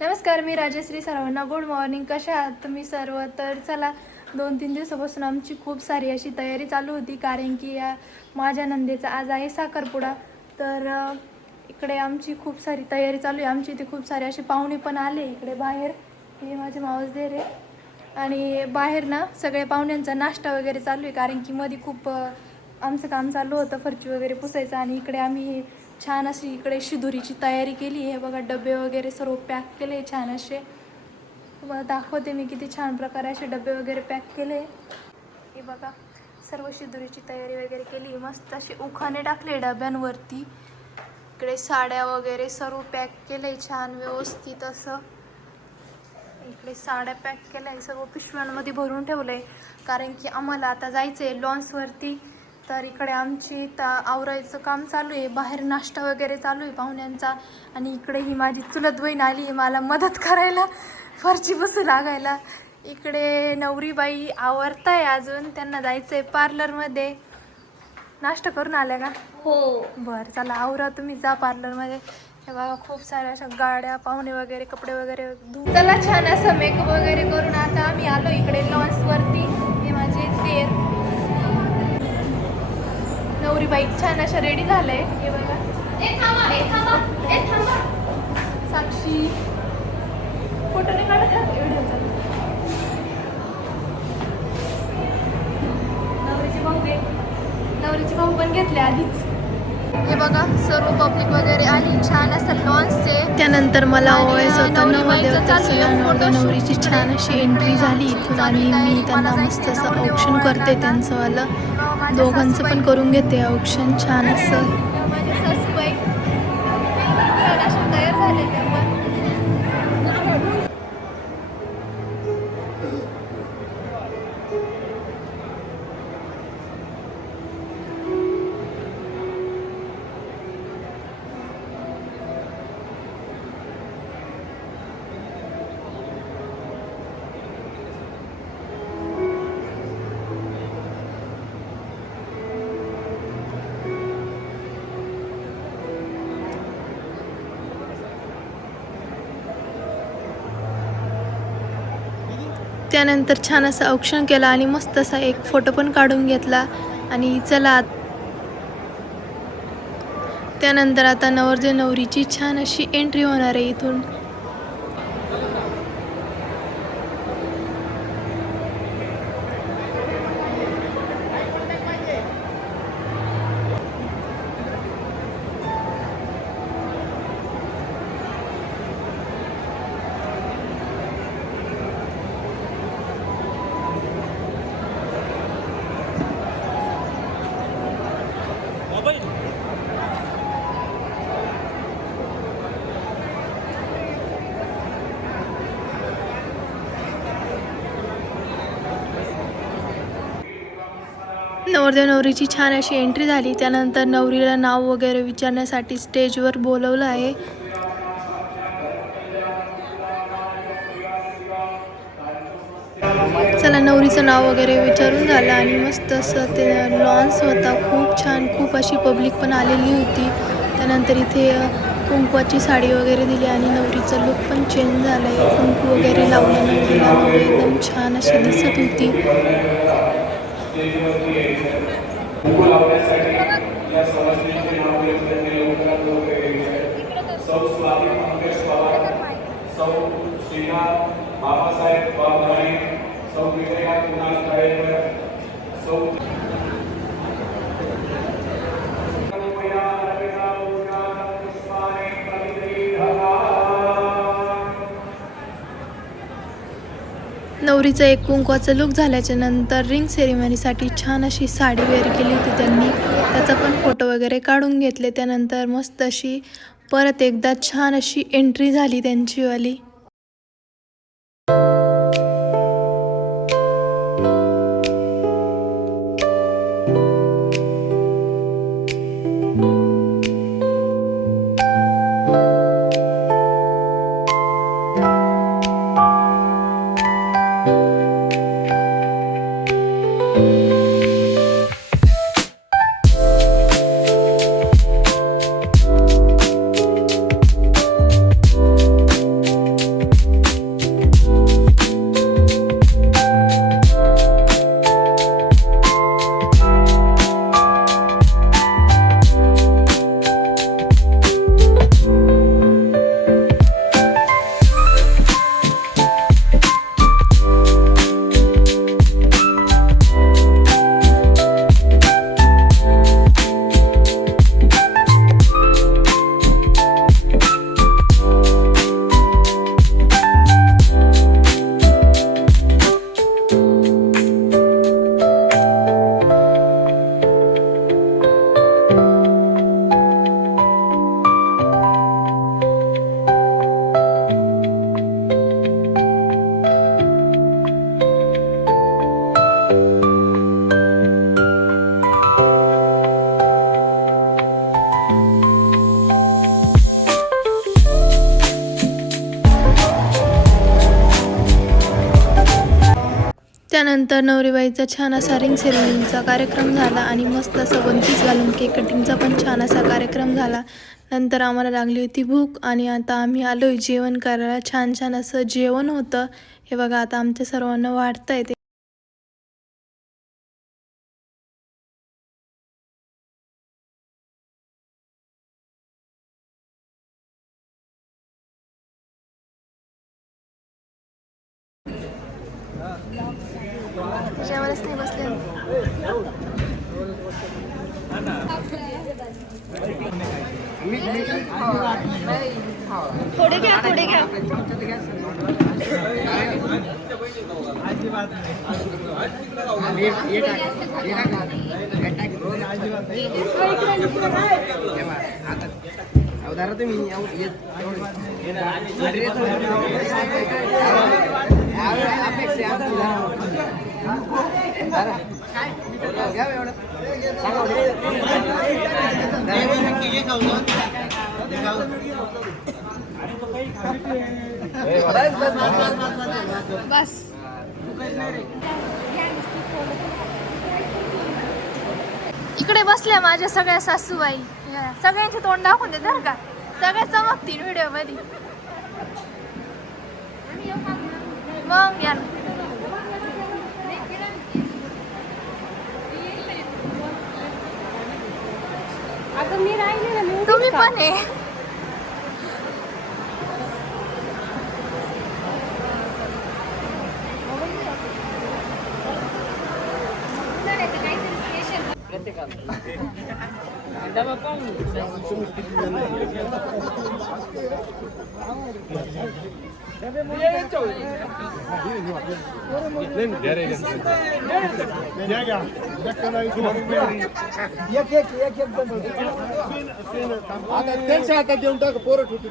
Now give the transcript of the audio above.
नमस्कार, मी राजश्री. सर्वांना good morning. कशा आहात तुम्ही सर्व? तर चला, 2-3 दिवसापासून आमची खूप सारी अशी तयारी चालू होती, कारण की माझ्या नंदेचा आज आहे साखरपुडा. तर इकडे आमची खूप सारी तयारी चालू आहे. आमची इथे खूप सारे असे पाहुणे पण आले इकडे बाहेर. हे माझे मावस देर आहे आणि बाहेर ना सगळ्या पाहुण्यांचा नाश्ता वगैरे चालू आहे, कारण की मध्ये खूप आमचं काम चालू होतं फरची वगैरे पुसायचं. आणि इकडे आम्ही छान अशी इकडे शिदुरीची तयारी केली आहे बघा. डबे वगैरे सर्व पॅक केले छान असे. तुम्हाला दाखवते मी किती छान प्रकारे असे डबे वगैरे पॅक केले. हे बघा, सर्व शिदुरीची तयारी वगैरे केली. मस्त असे उखाणे टाकले डब्यांवरती. इकडे साड्या वगैरे सर्व पॅक केले छान व्यवस्थित असं. इकडे साड्या पॅक केल्या, सर्व पिशव्यांमध्ये भरून ठेवलं आहे, कारण की आम्हाला आता जायचं आहे लॉन्सवरती. तर इकडे आमची आवरायचं काम चालू आहे. बाहेर नाश्ता वगैरे चालू आहे पाहुण्यांचा. आणि इकडे ही माझी चुलत बहीण आली आहे मला मदत करायला, फरची बसू लागायला. इकडे नवरीबाई आवरताय, अजून त्यांना जायचं आहे पार्लरमध्ये. नाश्ता करून आल्या का? हो. बरं, चला आवरा, तुम्ही जा पार्लरमध्ये. हे बघा, खूप साऱ्या अशा गाड्या, पाहुणे वगैरे, कपडे वगैरे चला छान असं मेकअप वगैरे करून आता आम्ही आलो इकडे लॉन्सवरती. हे माझे देर नवरीबाई छान अशा रेडी झालंय. हे बघा, साक्षी फोटो नाही काढत का व्हिडिओचा? नवरीचे भाऊ पण घेतले आधीच. हे बघा, सर्व पब्लिक वगैरे आली छान असं लॉन्सचे. त्यानंतर मला ओवायचं होतं नवरदेव, तर नवरीची छान अशी एंट्री झाली इथून. आणि मी त्यांना मस्त असं औक्षण करते त्यांचंवालं. दोघांचं पण करून घेते औक्षण छान असं. तयार झाले तेव्हा. त्यानंतर छान असं औक्षण केलं आणि मस्त असा एक फोटो पण काढून घेतला. आणि चला, त्यानंतर आता नवरदेव नवरीची छान अशी एंट्री होणार आहे इथून. नवरदेव नवरीची छान अशी एंट्री झाली. त्यानंतर नवरीला नाव वगैरे विचारण्यासाठी स्टेजवर बोलवलं आहे. चला, नवरीचं नाव वगैरे विचारून झालं आणि मस्त असं ते लॉन्स होता. खूप छान, खूप अशी पब्लिक पण आलेली होती. त्यानंतर इथे कुंकवाची साडी वगैरे दिली आणि नवरीचं लुक पण चेंज झालं आहे. कुंकू वगैरे लावलं नवरीला. नवरी एकदम छान अशी दिसत होती. कुंकू लावण्यासाठी या समाजनेचे नाव घेतल्याने लवकरात लवकर यायचे. सौ स्वाती पंकज पवार, सौ श्रीनाथ बाबासाहेब बाबुराणे, सौ विजया कुणाल काळेकर, सौ नवरीचं एक कुंकवाचं लुक झाल्याच्या नंतर रिंग सेरेमनीसाठी छान अशी साडी वेअर केली होती त्यांनी. त्याचा पण फोटो वगैरे काढून घेतले. त्यानंतर मस्त अशी परत एकदा छान अशी एंट्री झाली त्यांचीवाली. त्याच्यानंतर नवरीबाईचा छान असा रिंग सेरेमनीचा कार्यक्रम झाला आणि मस्त असं वनपीस घालून केक कटिंगचा पण छान असा कार्यक्रम झाला. नंतर आम्हाला लागली होती भूक आणि आता आम्ही आलोय जेवण करायला. छान छान असं जेवण होतं. हे बघा आता आमच्या सर्वांना वाढतंय ते. जेवणच नाही बसले. थोडे घ्या थोडे घ्या. बस इकडे बसल्या माझ्या सगळ्या सासूबाई. सगळ्यांचे तोंड दाखवून दे बरं का. सगळे चमकतील व्हिडिओ मध्ये. मग या मी राहिले ना. तुम्ही पण आहे. त्यांच्या हातात देऊन टाक पोरं ठेवतील